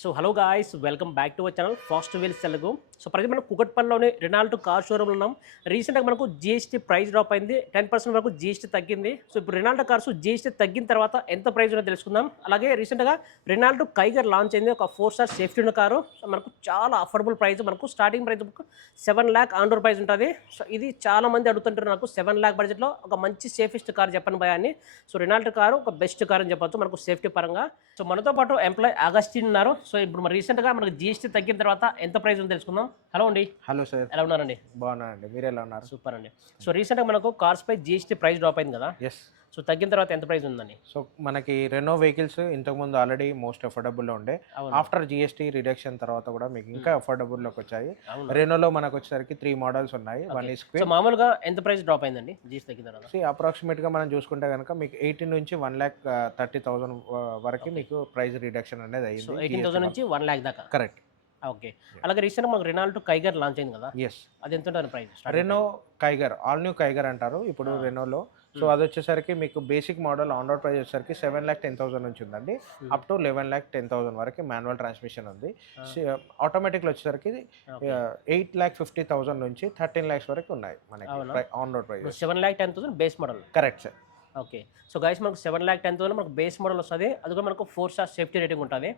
So hello guys, welcome back to our channel fast wheels Telugu. So present మనం కుకట్పల్లిలోని Renault car షోరూమ్లో ఉన్నాం. రీసెంట్గా మనకు GST price drop అయింది, 10% వరకు జీఎస్టీ తగ్గింది. సో ఇప్పుడు రెనాల్ట్ కార్స్ జీఎస్టీ తగ్గిన తర్వాత ఎంత ప్రైస్ ఉందో తెలుసుకుందాం. అలాగే రీసెంట్గా రెనాల్ట్ కైగర్ లాంచ్ అయింది, ఒక 4 స్టార్ సేఫ్టీ ఉన్న కారు. సో మనకు చాలా అఫోర్డబుల్ ప్రైస్, మనకు starting price 7 lakh on road price ఉంటుంది. సో ఇది చాలా మంది అడుగుతుంటారు, నాకు 7 lakh బడ్జెట్లో ఒక మంచి సేఫెస్ట్ కార్ చెప్పండి భయ అని. సో రెనాల్ట్ కారు ఒక బెస్ట్ కార్ అని చెప్పొచ్చు మనకు సేఫ్టీ పరంగా. సో మనతో పాటు ఎంప్లాయ్ అగస్టిన్ ఉన్నారు. సో ఇప్పుడు మరి రీసెంట్గా మనకు జీఎస్టీ తగ్గిన తర్వాత ఎంత ప్రైస్ ఉందో తెలుసుకుందాం. హలో అండి. హలో సార్, ఎలా ఉన్నారండి? బాగున్నానండి, మీరు ఎలా ఉన్నారు? సూపర్ అండి. సో రీసెంట్గా మనకు కార్స్ పై జీఎస్టీ ప్రైస్ డ్రాప్ అయింది కదా. ఎస్. సో తగ్గిన తర్వాత ఎంత ప్రైస్ ఉందండి? సో మనకి రెనో వెహికల్స్ ఇంతకుముందు ఆల్రెడీ మోస్ట్ అఫోర్డబుల్లో ఉండే, ఆఫ్టర్ జిఎస్టీ రిడక్షన్ తర్వాత కూడా మీకు ఇంకా అఫోర్డబుల్లోకి వచ్చాయి. రెనోలో మనకు వచ్చేసరికి 3 మోడల్స్ ఉన్నాయి. వన్ ఈస్ సో మామూలుగా ఎంత ప్రైస్ డ్రాప్ అయిందండి జీఎస్టీ తగ్గిన తర్వాత? అప్రాక్సిమేట్గా మనం చూసుకుంటే కనుక మీకు 18 నుంచి 1,30,000 వరకు మీకు ప్రైస్ రిడక్షన్ అనేది అయ్యింది. సో 18,000 నుంచి 1 lakh దాకా. కరెక్ట్. ఓకే. అలాగే రీసెంట్గా మనకు రెనాల్ట్ కైగర్ లాంచ్ అయింది కదా. ఎస్. అది ఎంత ఉంటుంది price? Renault Kiger, all new Kiger అంటారు ఇప్పుడు రెనోలో. సో అది వచ్చేసరికి మీకు basic model on road price వచ్చేసరికి 7,10,000 నుంచి ఉందండి, అప్ టు 11,10,000 వరకు మాన్యువల్ ట్రాన్స్మిషన్ ఉంది. ఆటోమేటిక్లో వచ్చేసరికి 8,50,000 నుంచి 13 lakhs వరకు ఉన్నాయి మనకి on road price. 7,10,000 base model. Correct sir. Okay. So guys మనకు 7,10,000 మనకు బేస్ మోడల్ వస్తుంది. అది కూడా మనకు 4 స్టార్ సేఫ్టీ రేటింగ్ ఉంటుంది.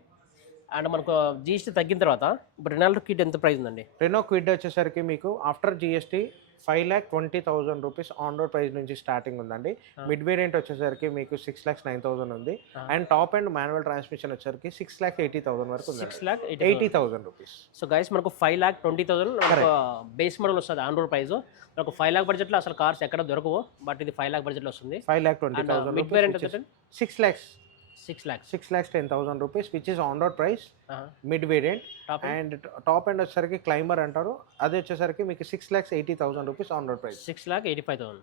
అండ్ మనకు జీఎస్టీ తగ్గిన తర్వాత ఇప్పుడు రెనాల్ట్ కిట్ ఎంత ప్రైస్ ఉందండి? రెనో క్విడ్ వచ్చేసరికి మీకు after GST 5,20,000 rupees on road price నుంచి స్టార్టింగ్ ఉందండి. మిడ్ వేరియంట్ వచ్చేసరికి మీకు 6,09,000 ఉంది. And top and manual transmission వచ్చేసరికి 6,80,000 వరకు ఉంది. 6,80,000 రూపీస్. సో గైస్ మనకు 5,20,000 బేస్ మోడల్ వస్తుంది ఆన్ రోడ్ ప్రైస్. మనకు 5 lakh బడ్జెట్లో అసలు కార్స్ ఎక్కడ దొరకవు, బట్ ఇది 5 lakh బడ్జెట్లో వస్తుంది. 5,20,000. మిడ్ వేరియంట్ వచ్చేసి 6,10,000 rupees which is on road price mid variant. And top end వచ్చేసరికి క్లైంబర్ అంటారు, అది వచ్చేసరికి మీకు 6,80,000 rupees on road price. 6,85,000.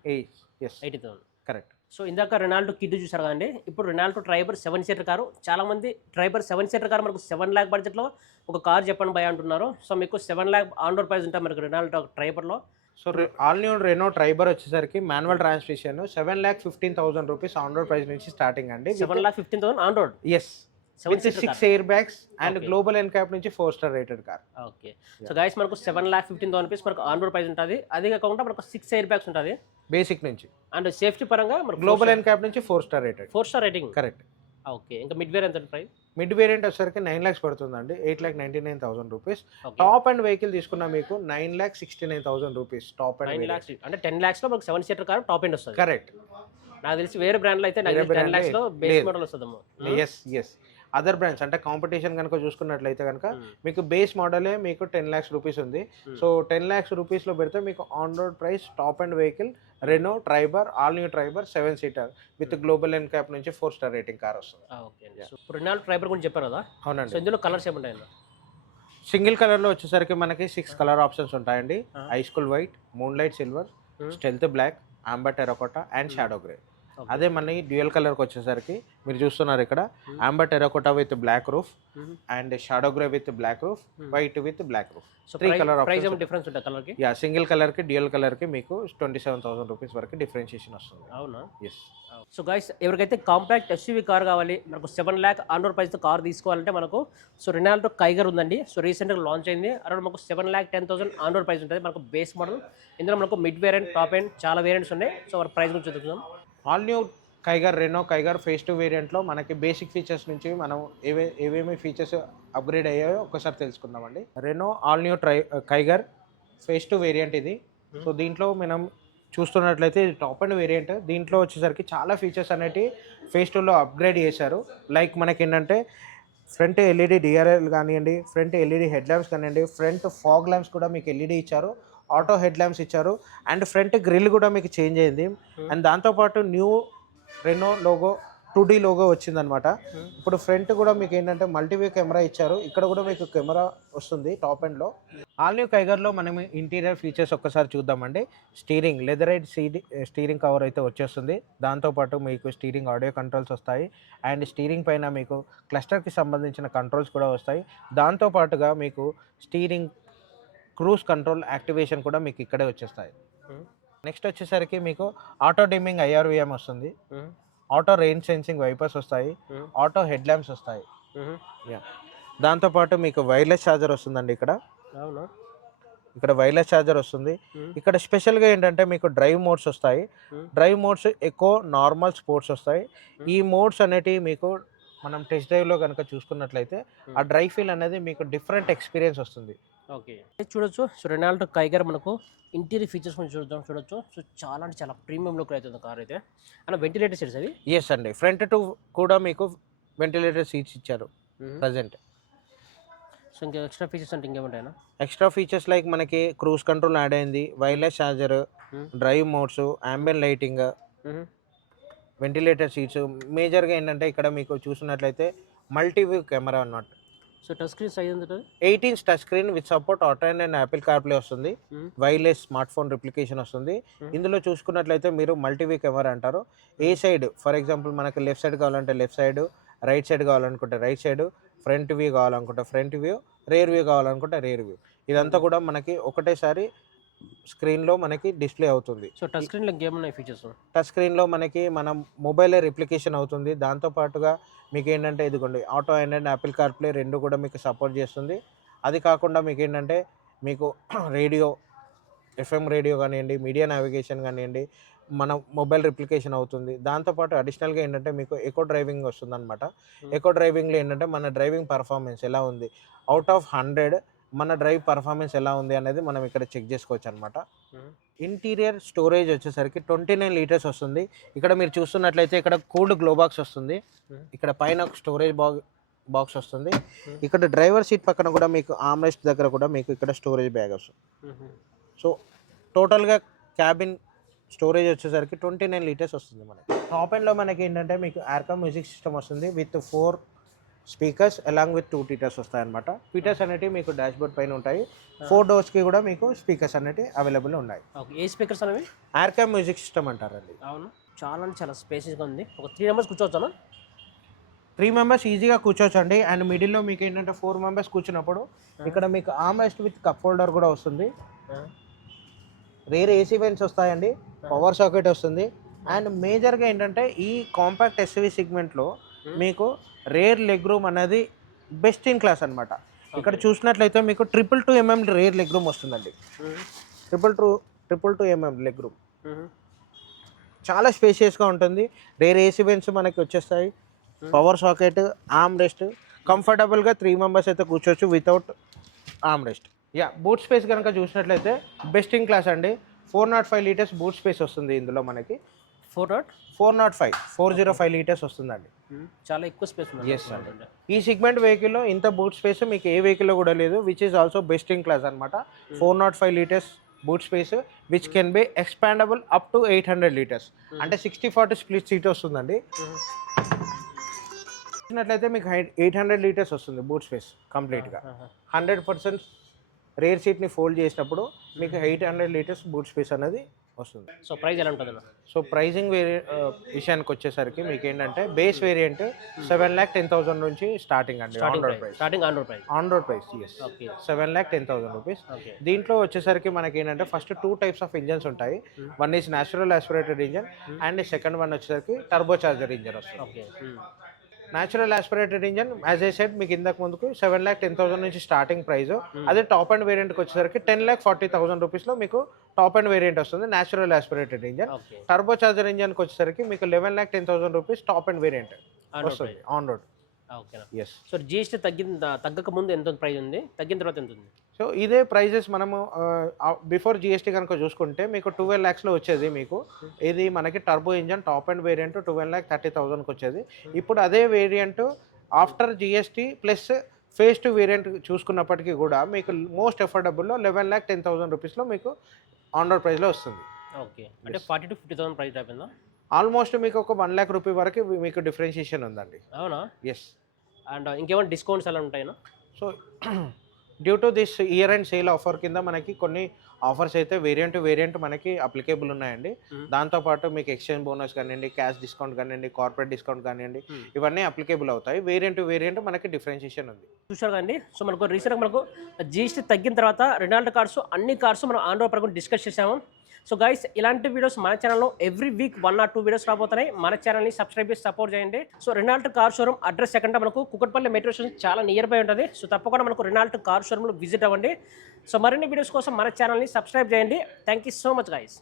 Yes, 80,000. Correct. So ఇందాక రెనాల్ట్ కిడ్ చూసారు కదండి, ఇప్పుడు రెనాల్ట్ ట్రైబర్ 7 సీటర్ కారు. చాలా మంది ట్రైబర్ 7 సీటర్ కారు మనకు 7 lakh బడ్జెట్లో ఒక కార్ చెప్పండి భయ అంటున్నారు. సో మీకు 7 lakh ఆన్ రోడ్ ప్రైస్ ఉంటుంది మనకు రెనాల్ట్ ట్రైబర్లో. So all new Renault Triber వచ్చేసరికి manual transmission 7,15,000 rupees on road price నుంచి స్టార్టింగ్ అండి. 7,15,000 on road. Yes, with 6 airbags and global NCAP నుంచి 4 star rated car. Okay. So guys మనకు 7,15,000 rupees మనకు on road price ఉంటుంది. అదే కాకుండా మనకు 6 ఎయిర్ బ్యాగ్స్ ఉంటుంది బేసిక్ నుంచి. అండ్ సేఫ్టీ పరంగా మనకు గ్లోబల్ ఎన్క్యాప్ నుంచి 4 star rated. 4 star rating. Correct. Okay. ఇంకా మిడ్ వేర్ ఎంత ప్రైస్? మిడ్ వేరియంట్ వచ్చేసరికి 9 lakhs పడుతుందండి, 8,99,000 రూపీస్. టాప్ అండ్ వెహికల్ తీసుకున్నా మీకు 9,69,000 రూపీస్ టాప్ అండ్. 9 lakhs అంటే 10 lakhs లో మనకు 7 సీటర్ కార్ టాప్ ఎండ్ వస్తుంది. కరెక్ట్. నాకు తెలిసి వేరే బ్రాండ్లో అయితే 10 lakhs లో బేస్ మోడల్ వస్తుందేమో. ఎస్. అదర్ బ్రాండ్స్ అంటే కాంపిటీషన్ కనుక చూసుకున్నట్లయితే కనుక మీకు బేస్ మోడలే మీకు 10 lakhs రూపీస్ ఉంది. సో 10 lakhs రూపీస్లో పెడితే మీకు on road price top end vehicle Renault Triber, all new Triber 7 seater with Global NCAP నుంచి 4 స్టార్ రేటింగ్ కార్ వస్తుంది. ఇప్పుడు రెనాల్ట్ ట్రైబర్ గురించి చెప్పారు కదా. అవునండి. సో ఇందులో కలర్స్ ఏముంటాయి? సింగిల్ కలర్లో వచ్చేసరికి మనకి 6 కలర్ ఆప్షన్స్ ఉంటాయండి. Ice cool white, moonlight silver, stealth black, amber terracotta and shadow grey. అదే మళ్ళీ డ్యూయల్ కలర్కి వచ్చేసరికి మీరు చూస్తున్నారు ఇక్కడ amber terracotta with black roof and shadow grey with black roof, white with black roof. 3 colour options. Difference ఉంటుంది colour కి? Yeah, single colour కి డ్యూయల్ కలర్ కి మీకు 27,000 రూపీస్ వరకు డిఫరెన్షియేషన్ వస్తుంది. అవునా? ఎస్. సో గైస్, ఎవరికైతే కాంపాక్ట్ ఎస్యూవీ కార్ కావాలి, మనకు 7 lakh ఆన్ రోడ్ ప్రైస్తో కార్ తీసుకోవాలంటే మనకు సో రెనాల్ట్ కైగర్ ఉందండి. సో రీసెంట్గా లాంచ్ అయింది. అరౌండ్ మనకు 7,10,000 ఆన్ రోడ్ ప్రైస్ ఉంటుంది మనకు బేస్ మోడల్. ఇందులో మనకు మిడ్ వేరియంట్, టాప్ ఎండ్ చాలా వేరియంట్స్ ఉన్నాయి. సో వారి ప్రైస్ గురించి చూద్దాం. All new Kiger Renault Kiger phase 2 వేరియంట్లో మనకి బేసిక్ ఫీచర్స్ నుంచి మనం ఏవేమి ఫీచర్స్ అప్గ్రేడ్ అయ్యాయో ఒకసారి తెలుసుకుందామండి. Renault all new Kiger phase 2 variant ఇది. సో దీంట్లో మనం చూస్తున్నట్లయితే ఇది టాప్ అండ్ వేరియంట్. దీంట్లో వచ్చేసరికి చాలా ఫీచర్స్ అనేవి ఫేస్ 2లో అప్గ్రేడ్ చేశారు. లైక్ మనకి ఏంటంటే ఫ్రంట్ ఎల్ఈడి డిఆర్ఎల్ కానివ్వండి, ఫ్రంట్ ఎల్ఈడి హెడ్ ల్యాంప్స్ కానివ్వండి, ఫ్రంట్ ఫాగ్ ల్యాంప్స్ కూడా మీకు ఎల్ఈడి ఇచ్చారు, ఆటో హెడ్ ల్యాంప్స్ ఇచ్చారు, అండ్ ఫ్రంట్ గ్రిల్ కూడా మీకు చేంజ్ అయింది. అండ్ దాంతోపాటు new Renault logo 2D logo వచ్చిందనమాట. ఇప్పుడు ఫ్రంట్ కూడా మీకు ఏంటంటే మల్టీవ్యూ కెమెరా ఇచ్చారు, ఇక్కడ కూడా మీకు కెమెరా వస్తుంది టాప్ ఎండ్లో. ఆల్ న్యూ కైగర్లో మనం ఇంటీరియర్ ఫీచర్స్ ఒక్కసారి చూద్దామండి. స్టీరింగ్ లెదరైడ్ స్టీరింగ్ కవర్ అయితే వచ్చేస్తుంది. దాంతోపాటు మీకు స్టీరింగ్ ఆడియో కంట్రోల్స్ వస్తాయి అండ్ స్టీరింగ్ పైన మీకు క్లస్టర్కి సంబంధించిన కంట్రోల్స్ కూడా వస్తాయి. దాంతోపాటుగా మీకు స్టీరింగ్ క్రూజ్ కంట్రోల్ యాక్టివేషన్ కూడా మీకు ఇక్కడే వచ్చేస్తాయి. నెక్స్ట్ వచ్చేసరికి మీకు ఆటో డిమ్మింగ్ IRVM వస్తుంది, ఆటో రెయిన్ సెన్సింగ్ వైపర్స్ వస్తాయి, ఆటో హెడ్ ల్యాంప్స్ వస్తాయి. దాంతోపాటు మీకు వైర్లెస్ ఛార్జర్ వస్తుందండి ఇక్కడ. అవునా? ఇక్కడ వైర్లెస్ ఛార్జర్ వస్తుంది. ఇక్కడ స్పెషల్గా ఏంటంటే మీకు డ్రైవ్ మోడ్స్ వస్తాయి. Drive modes eco, normal, sports వస్తాయి. ఈ మోడ్స్ అనేటివి మీకు మనం టెస్ట్ డ్రైవ్లో కనుక చూసుకున్నట్లయితే ఆ డ్రైవ్ ఫీల్ అనేది మీకు డిఫరెంట్ ఎక్స్పీరియన్స్ వస్తుంది. ఓకే, చూడొచ్చు. సో రెనాల్ట్ కైగర్ మనకు ఇంటీరియర్ ఫీచర్స్ కొంచెం చూడొచ్చు. సో చాలా అంటే చాలా ప్రీమియం లుక్ అవుతుంది కార్ అయితే. అండ్ వెంటిలేటర్ సీట్స్ అవి. ఎస్ అండి, ఫ్రంట్ టు కూడా మీకు వెంటిలేటర్ సీట్స్ ఇచ్చారు ప్రజెంట్. సో ఇంకా ఎక్స్ట్రా ఫీచర్స్ అంటే ఇంకేముంటాయన్నా? ఎక్స్ట్రా ఫీచర్స్ లైక్ మనకి క్రూజ్ కంట్రోల్ యాడ్ అయింది, wireless charger, drive modes, అంబియన్ lighting, ventilator seats. మేజర్గా ఏంటంటే ఇక్కడ మీకు చూసినట్లయితే మల్టీవ్యూ కెమెరా అన్నమాట. సో టచ్ స్క్రీన్ సైజ్ ఎంత? 18 touch screen with support Orton and Apple CarPlay వస్తుంది. వైర్లెస్ స్మార్ట్ ఫోన్ రిప్లికేషన్ వస్తుంది. ఇందులో చూసుకున్నట్లయితే మీరు మల్టీవ్యూ కెమెరా అంటారు. ఏ సైడ్ ఫర్ ఎగ్జాంపుల్ మనకి లెఫ్ట్ సైడ్ కావాలంటే లెఫ్ట్ సైడ్, రైట్ సైడ్ కావాలనుకుంటే రైట్ సైడ్, ఫ్రంట్ వ్యూ కావాలనుకుంటే ఫ్రంట్ వ్యూ, రేర్ వ్యూ కావాలనుకుంటే రేర్ వ్యూ. ఇదంతా కూడా మనకి ఒకటేసారి స్క్రీన్లో మనకి డిస్ప్లే అవుతుంది. సో టచ్ స్క్రీన్లో ఇంకేమున్నాయి ఫీచర్స్? టచ్ స్క్రీన్లో మనకి మనం మొబైల్ రిప్లికేషన్ అవుతుంది. దాంతోపాటుగా మీకు ఏంటంటే ఇదిగోండి ఆటో అండ్ యాపిల్ కార్ప్లే రెండు కూడా మీకు సపోర్ట్ చేస్తుంది. అది కాకుండా మీకు ఏంటంటే మీకు రేడియో, ఎఫ్ఎం రేడియో కానివ్వండి, మీడియా నావిగేషన్ కానివ్వండి, మన మొబైల్ రిప్లికేషన్ అవుతుంది. దాంతోపాటు అడిషనల్గా ఏంటంటే మీకు ఎకో డ్రైవింగ్ వస్తుంది అనమాట. ఎకో డ్రైవింగ్లో ఏంటంటే మన డ్రైవింగ్ పర్ఫార్మెన్స్ ఎలా ఉంది, అవుట్ ఆఫ్ 100 మన డ్రైవ్ పర్ఫార్మెన్స్ ఎలా ఉంది అనేది మనం ఇక్కడ చెక్ చేసుకోవచ్చు అనమాట. ఇంటీరియర్ స్టోరేజ్ వచ్చేసరికి 29 లీటర్స్ వస్తుంది. ఇక్కడ మీరు చూస్తున్నట్లయితే ఇక్కడ కూల్డ్ గ్లో బాక్స్ వస్తుంది. ఇక్కడ పైన స్టోరేజ్ బాక్స్ వస్తుంది. ఇక్కడ డ్రైవర్ సీట్ పక్కన కూడా మీకు ఆర్మ్రెస్ట్ దగ్గర కూడా మీకు ఇక్కడ స్టోరేజ్ బ్యాగ్ వస్తుంది. సో టోటల్గా క్యాబిన్ స్టోరేజ్ వచ్చేసరికి 29 లీటర్స్ వస్తుంది. మనకి టాప్ ఎండ్లో మనకి ఏంటంటే మీకు ఎయిర్కామ్ మ్యూజిక్ సిస్టమ్ వస్తుంది with 4 speakers along with 2 tweeters వస్తాయన్నమాట. ట్వీటర్స్ అనేవి మీకు డాష్ బోర్డ్ పైన ఉంటాయి. 4 డోర్స్కి కూడా మీకు స్పీకర్స్ అనేవి అవైలబుల్ ఉన్నాయి. ఏ స్పీకర్స్ అనేవి? ఎయిర్కామ్ మ్యూజిక్ సిస్టమ్ అంటారండి. అవును, చాలా అంటే చాలా స్పేసెస్గా ఉంది. ఒక 3 మెంబర్స్ కూర్చోవచ్చా? 3 మెంబర్స్ ఈజీగా కూర్చోవచ్చండి. అండ్ మిడిల్లో మీకు ఏంటంటే 4 మెంబర్స్ కూర్చున్నప్పుడు ఇక్కడ మీకు ఆర్మ్రెస్ట్ విత్ కప్ హోల్డర్ కూడా వస్తుంది. రేర్ ఏసీ వెంట్స్ వస్తాయండి, పవర్ సాకెట్ వస్తుంది. అండ్ మేజర్గా ఏంటంటే ఈ కాంపాక్ట్ ఎస్యూవీ సెగ్మెంట్లో మీకు రేర్ లెగ్ రూమ్ అనేది బెస్ట్ ఇన్ క్లాస్ అనమాట. ఇక్కడ చూసినట్లయితే మీకు 222 mm రేర్ లెగ్ రూమ్ వస్తుందండి. 222 mm లెగ్ రూమ్ చాలా స్పేషియస్గా ఉంటుంది. రేర్ ఏసీ వెంట్స్ మనకి వచ్చేస్తాయి, పవర్ సాకెట్, ఆర్మ్ రెస్ట్. కంఫర్టబుల్గా 3 మెంబర్స్ అయితే కూర్చోవచ్చు without arm rest. Boot space కనుక చూసినట్లయితే బెస్ట్ ఇన్ క్లాస్ అండి. 405 లీటర్స్ బూట్ స్పేస్ వస్తుంది ఇందులో మనకి. 405 లీటర్స్ వస్తుందండి. చాలా ఎక్కువ స్పేస్ ఉంది. ఎస్ అండి, ఈ సెగ్మెంట్ వెహికల్లో ఇంత బూట్ స్పేస్ మీకు ఏ వెహికల్లో కూడా లేదు, which is also best in class అనమాట. 405 litres boot space which can be expandable up to 800 litres. అంటే 60-40 స్ప్లిట్ సీట్ వస్తుందండి. చూసినట్లయితే మీకు 800 లీటర్స్ వస్తుంది బూట్ స్పేస్ కంప్లీట్గా. 100% రేర్ సీట్ని ఫోల్డ్ చేసినప్పుడు మీకు 800 లీటర్స్ బూట్ స్పేస్ అనేది వస్తుంది. సో ప్రైస్ ఎలా ఉంటుంది? సో ప్రైజింగ్ విషయానికి వచ్చేసరికి మీకు ఏంటంటే బేస్ వేరియంట్ 7,10,000 నుంచి స్టార్టింగ్ అండి. On road price yes 7,10,000 rupees. దీంట్లో వచ్చేసరికి మనకి ఏంటంటే ఫస్ట్ 2 టైప్స్ ఆఫ్ ఇంజన్స్ ఉంటాయి. One is natural aspirated engine and second one వచ్చేసరికి టర్బో చార్జర్ ఇంజన్ వస్తుంది. Natural aspirated engine as I said మీకు ఇంతకు ముందుకు 7,10,000 నుంచి స్టార్టింగ్ ప్రైస్. అదే టాప్ అండ్ వేరియంట్కి వచ్చేసరికి 10,40,000 రూపీస్లో మీకు టాప్ అండ్ వేరియంట్ వస్తుంది natural aspirated engine. Turbocharger ఇంజన్కి వచ్చేసరికి మీకు 11,10,000 రూపీస్ టాప్ అండ్ వేరియంట్ వస్తుంది on road. Yes. So GST తగ్గక ముందు ఎంత ప్రైస్ ఉంది, తగ్గిన తర్వాత ఎంత ఉంది? సో ఇదే ప్రైజెస్ మనము బిఫోర్ జిఎస్టీ కనుక చూసుకుంటే మీకు 12 lakhsలో వచ్చేది. మీకు ఇది మనకి turbo engine top end variant 12,30,000కి వచ్చేది. ఇప్పుడు అదే variant after GST plus phase 2 variant చూసుకున్నప్పటికీ కూడా మీకు మోస్ట్ అఫోర్డబుల్లో 11,10,000 రూపీస్లో మీకు ఆన్ రోడ్ ప్రైస్లో వస్తుంది. ఓకే, అంటే 40,000 to 50,000 ప్రైస్ అయిపోయిందా? ఆల్మోస్ట్ మీకు ఒక 1 lakh రూపీ వరకు మీకు డిఫరెన్షియేషన్ ఉందండి. అవునా? ఎస్. అండ్ ఇంకేమైనా డిస్కౌంట్స్ ఎలా ఉంటాయినా? So due to this year end sale offer కింద మనకి కొన్ని ఆఫర్స్ అయితే వేరియంట్ మనకి అప్లికేబుల్ ఉన్నాయండి. దాంతోపాటు మీకు ఎక్స్చేంజ్ బోనస్ కానివ్వండి, క్యాష్ డిస్కౌంట్ కానివ్వండి, కార్పొరేట్ డిస్కౌంట్ కానివ్వండి, ఇవన్నీ అప్లికేబుల్ అవుతాయి. వేరియంట్ మనకి డిఫరెన్షియేషన్ ఉంది. చూసారు కదండి. సో మనకు రీసెంట్గా మనకు జిఎస్టీ తగ్గిన తర్వాత రెనాల్ట్ కార్స్ అన్ని కార్స్ మనం ఆన్ రోడ్ పరంగా డిస్కస్ చేసాము. సో గైస్ ఇలాంటి వీడియోస్ మన ఛానల్లో ఎవ్రీ వీక్ 1 or 2 వీడియోస్ రాబోతున్నాయి. మన ఛానల్ని సబ్స్క్రైబ్ చేసి సపోర్ట్ చేయండి. So Renault car showroom address ఎక్కడ మనకు కుకట్పల్లి మెట్రో స్టేషన్ చాలా నియర్ బై ఉంటుంది. సో తప్పకుండా మనకు రెనాల్ట్ కార్ షోరూమ్లో విజిట్ అవ్వండి. సో మరిన్ని వీడియోస్ కోసం మన ఛానల్ని సబ్స్క్రైబ్ చేయండి. Thank you so much guys.